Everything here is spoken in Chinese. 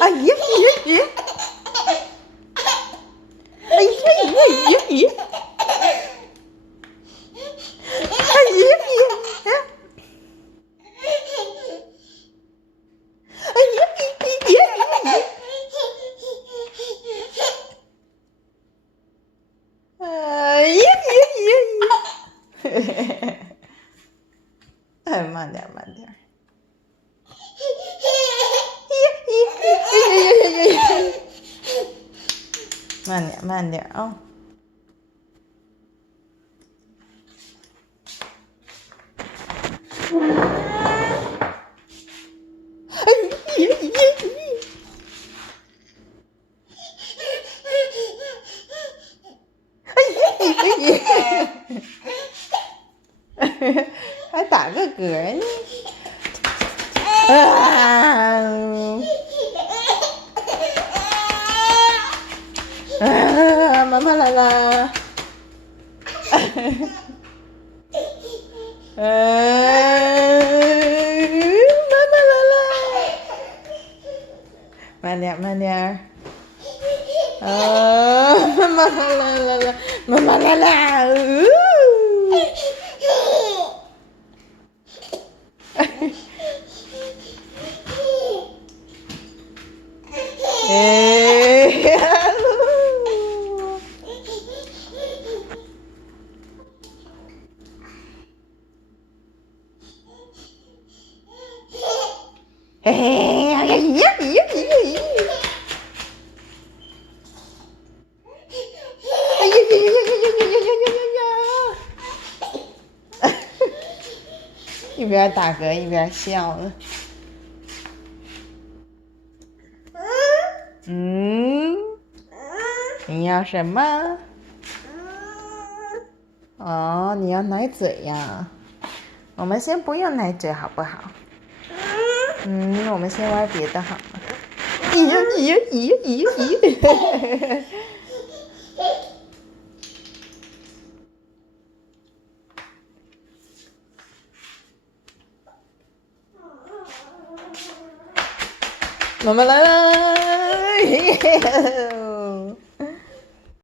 哎呀呀呀！哎呀呀呀呀！哎呀呀呀！哎呀呀呀呀！哎呀呀呀呀！哎，慢点，慢点。慢点，慢点啊！哎呀呀呀！还打个嗝呢。妈妈来啦！妈妈来啦！慢点，慢点。妈妈来了，妈妈来啦！哎呀！嘿嘿呀呀呀呀呀！哎呀呀呀呀呀呀呀呀呀！一边打嗝一边笑了。你要什么？哦，你要奶嘴呀？我们先不用奶嘴好不好？我们先玩别的好吗？咦呀咦呀咦呀咦呀咦！妈妈来了！